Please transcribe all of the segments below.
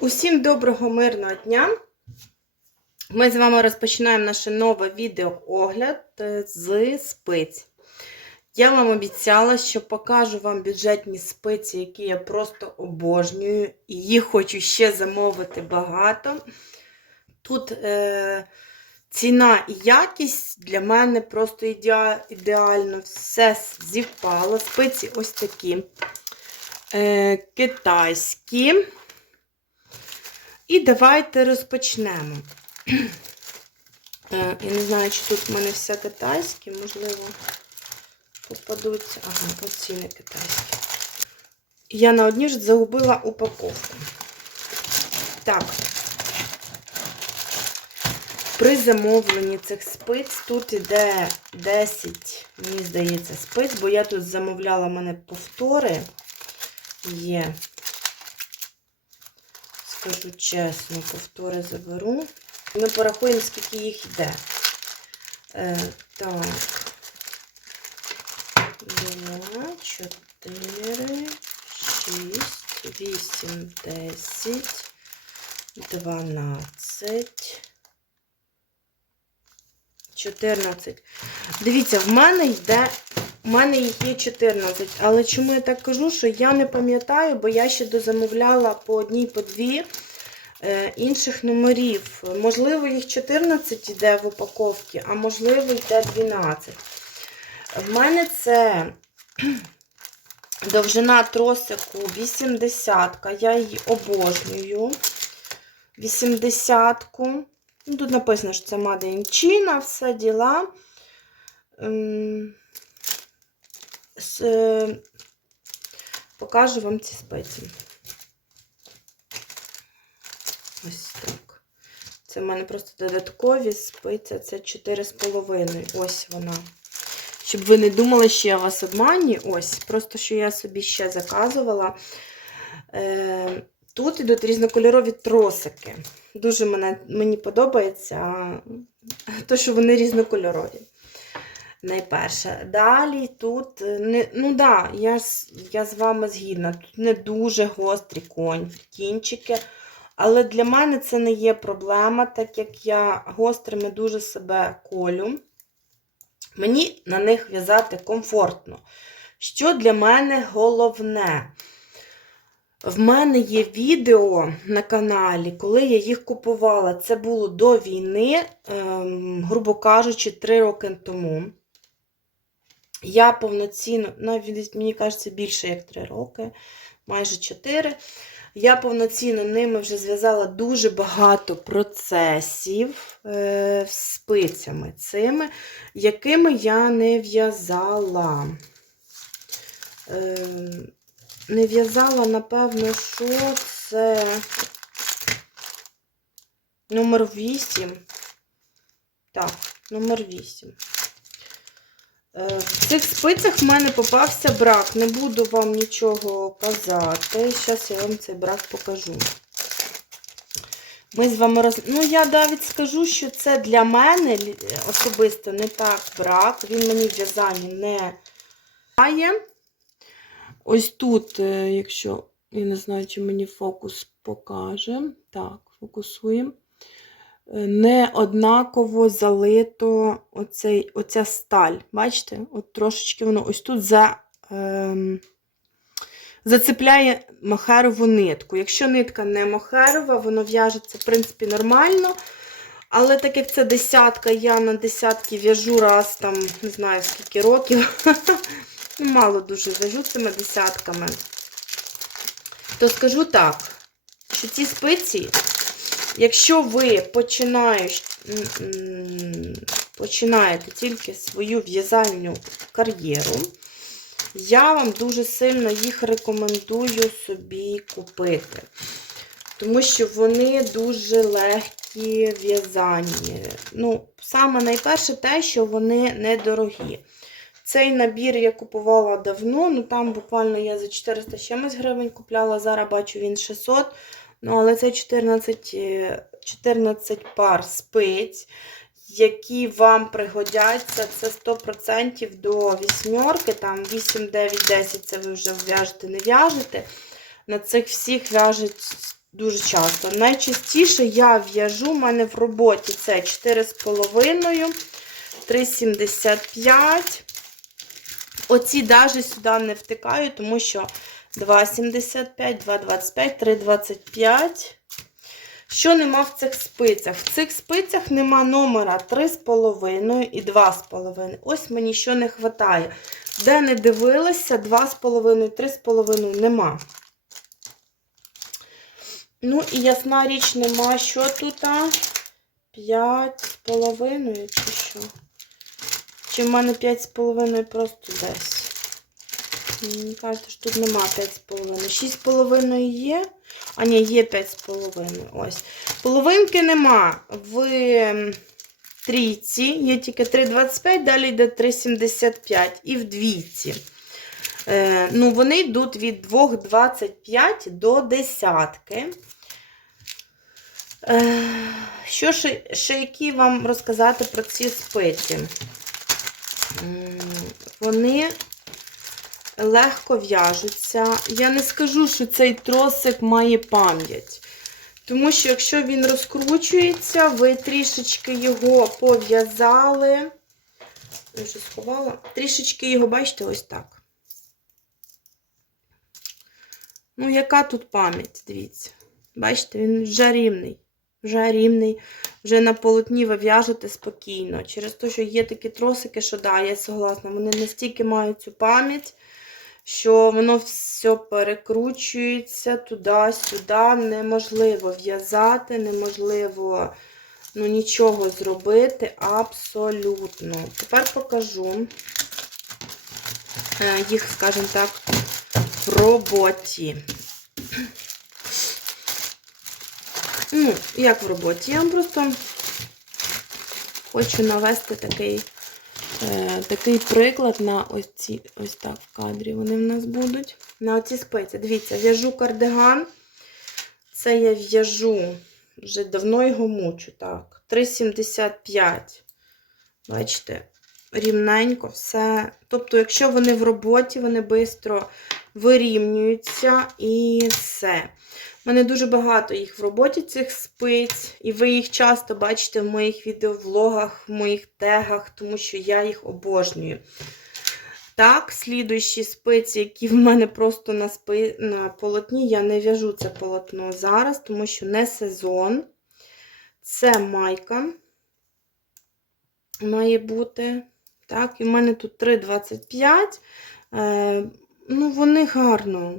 Усім доброго мирного дня! Ми з вами розпочинаємо наше нове відеоогляд е, з спиць. Я вам обіцяла, що покажу вам бюджетні спиці, які я просто обожнюю. І їх хочу ще замовити багато. Тут е, ціна і якість для мене просто ідеа- ідеально. Все зівпало. Спиці ось такі е, китайські. І давайте розпочнемо. Е, Я не знаю, чи тут в мене все китайське, можливо, попадуться. Ага, оці не китайські. Я на одні ж загубила упаковку. Так. При замовленні цих спиць тут іде 10, мені здається, спиць, бо я тут замовляла в мене повтори. Є скажу чесно, повтори заберу. Ми порахуємо, скільки їх йде. Е, так. Два, чотири, шість, вісім, десять, дванадцять. 14. Дивіться, в мене йде. У мене їх є 14. Але чому я так кажу, що я не пам'ятаю, бо я ще дозамовляла по одній, по дві е, інших номерів. Можливо, їх 14 йде в упаковці, а можливо, йде 12. В мене це довжина тросику 80. Я її обожнюю. 80-ку. Ну, Тут написано, що це Made in все діла. Е, покажу вам ці спеці. Ось так. Це в мене просто додаткові спиці, це 4,5. Ось вона. Щоб ви не думали, що я вас обманюю. Ось, просто що я собі ще заказувала. Е, Тут йдуть різнокольорові тросики. Дуже мене, мені подобається, то, що вони різнокольорові. Найперше. Далі тут, не, ну да, я, я з вами згідна, тут не дуже гострі конь, кінчики. Але для мене це не є проблема, так як я гострими дуже себе колю. Мені на них в'язати комфортно. Що для мене головне? В мене є відео на каналі, коли я їх купувала. Це було до війни, ем, грубо кажучи, 3 роки тому. Я повноцінно, навіть мені кажеться, більше як 3 роки, майже 4. Я повноцінно ними вже зв'язала дуже багато процесів е, спицями цими, якими я не в'язала. Е, не в'язала, напевно, що це номер 8. Так, номер 8. Е, В цих спицях в мене попався брак. Не буду вам нічого казати. Зараз я вам цей брак покажу. Ми з вами роз... Ну, я навіть скажу, що це для мене особисто не так брак. Він мені в в'язанні не має. Ось тут, е, якщо, я не знаю, чи мені фокус покаже. Так, фокусуємо. Не однаково залито оцей, оця сталь. Бачите? От трошечки воно ось тут за, ем, зацепляє мохерову нитку. Якщо нитка не мохерова, воно в'яжеться, в принципі, нормально. Але так як це десятка, я на десятки в'яжу раз там, не знаю скільки років. Ну, мало дуже в'яжу цими десятками. То скажу так, що ці спиці, якщо ви починаєш, починаєте тільки свою в'язальну кар'єру, я вам дуже сильно їх рекомендую собі купити. Тому що вони дуже легкі в'язані. Ну, саме найперше те, що вони недорогі. Цей набір я купувала давно, ну там буквально я за 400 чимось гривень купляла, зараз бачу він 600. Ну, але це 14, е, 14 пар спиць, які вам пригодяться. Це 100% до вісьмерки, там 8, 9, 10 це ви вже в'яжете, не в'яжете. На цих всіх в'яжуть дуже часто. Найчастіше я в'яжу, в мене в роботі це 4,5, 3,75. Оці навіть сюди не втикаю, тому що 2,75, 2,25, 3,25. Що нема в цих спицях? В цих спицях нема номера 3,5 і 2,5. Ось мені що не вистачає. Де не дивилася, 2,5, 3,5 нема. Ну, і ясна річ, нема що тут. 5,5 чи що? Чи в мене 5,5 просто десь? Мені кажуть, що тут нема 5,5. 6,5 є. А ні, є 5,5. Ось. Половинки нема. В трійці є тільки 3,25, далі йде 3,75 і в двійці. Е, ну, вони йдуть від 2,25 до десятки. Е, що ще, ще які вам розказати про ці спиці? М, Вони легко в'яжуться. Я не скажу, що цей тросик має пам'ять. Тому що, якщо він розкручується, ви трішечки його пов'язали. Я вже сховала. Трішечки його, бачите, ось так. Ну, яка тут пам'ять, дивіться. Бачите, він вже рівний. Вже рівний, вже на полотні ви в'яжете спокійно. Через те, що є такі тросики, що да, я согласна, вони настільки мають цю пам'ять, що воно все перекручується туди-сюди. Неможливо в'язати, неможливо ну, нічого зробити абсолютно. Тепер покажу е, їх, скажімо так, в роботі. Ну, як в роботі? Я вам просто хочу навести такий такий приклад на ось ці, ось так в кадрі вони в нас будуть. На оці спиці. Дивіться, в'яжу кардиган. Це я в'яжу, вже давно його мучу. Так, 3,75. Бачите, рівненько все. Тобто, якщо вони в роботі, вони швидко вирівнюються і все. У мене дуже багато їх в роботі, цих спиць, і ви їх часто бачите в моїх відеовлогах, в моїх тегах, тому що я їх обожнюю. Так, слідуючі спиці, які в мене просто на спи... на полотні, я не в'яжу це полотно зараз, тому що не сезон. Це майка має бути. Так, і в мене тут 3,25. Е, ну, вони гарно,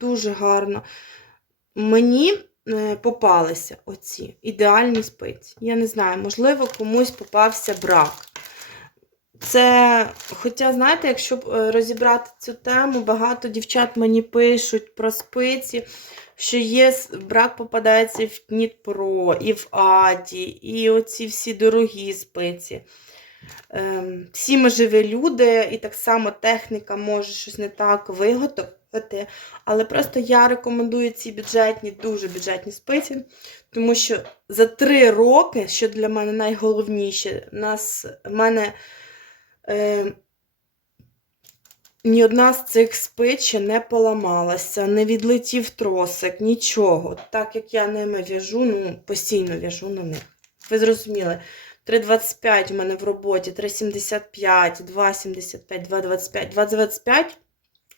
дуже гарно. Мені е, попалися оці ідеальні спиці. Я не знаю, можливо, комусь попався брак. Це, хоча, знаєте, якщо е, розібрати цю тему, багато дівчат мені пишуть про спиці, що є брак попадається в Дніпро, і в Аді, і оці всі дорогі спиці. Ем, всі ми живі люди, і так само техніка може щось не так виготовити. Але просто я рекомендую ці бюджетні, дуже бюджетні спиці, тому що за три роки, що для мене найголовніше, нас, в мене е, ні одна з цих ще не поламалася, не відлетів тросик, нічого. Так як я ними в'яжу, ну, постійно в'яжу на них. Ви зрозуміли? 3,25 у мене в роботі, 3,75, 2,75, 2,25, 2,25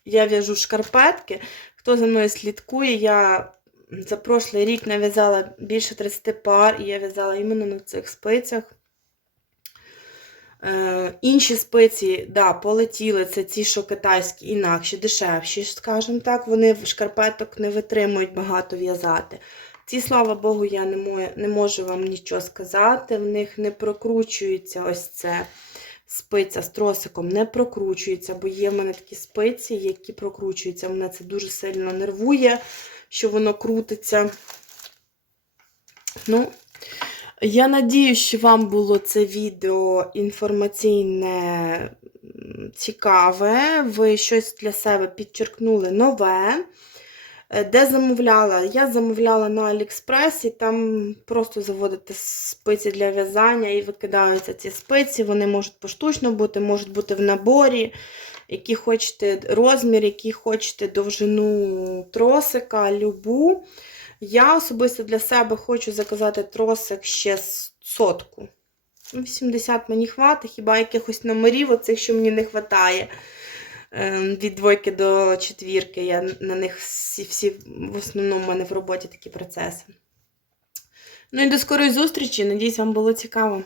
я в'яжу шкарпетки. Хто за мною слідкує, я за прошлий рік нав'язала більше 30 пар, і я в'язала іменно на цих спицях. Е, інші спиці, да, полетіли, це ці, що китайські, інакші, дешевші, скажімо так, вони шкарпеток не витримують багато в'язати. Ці, слава Богу, я не, мою, не можу вам нічого сказати. В них не прокручується ось це спиця з тросиком, не прокручується, бо є в мене такі спиці, які прокручуються. Мене це дуже сильно нервує, що воно крутиться. Ну, я надію, що вам було це відео інформаційне, цікаве. Ви щось для себе підчеркнули нове. Е, Де замовляла? Я замовляла на Аліекспрес, і там просто заводите спиці для в'язання і викидаються ці спиці. Вони можуть поштучно бути, можуть бути в наборі, які хочете розмір, які хочете довжину тросика, любу. Я особисто для себе хочу заказати тросик ще з сотку. Ну, 80 мені хватить, хіба якихось номерів, оцих, що мені не вистачає. Від двойки до четвірки. Я на них всі, всі в основному в мене в роботі такі процеси. Ну і до скорої зустрічі. Надіюсь, вам було цікаво.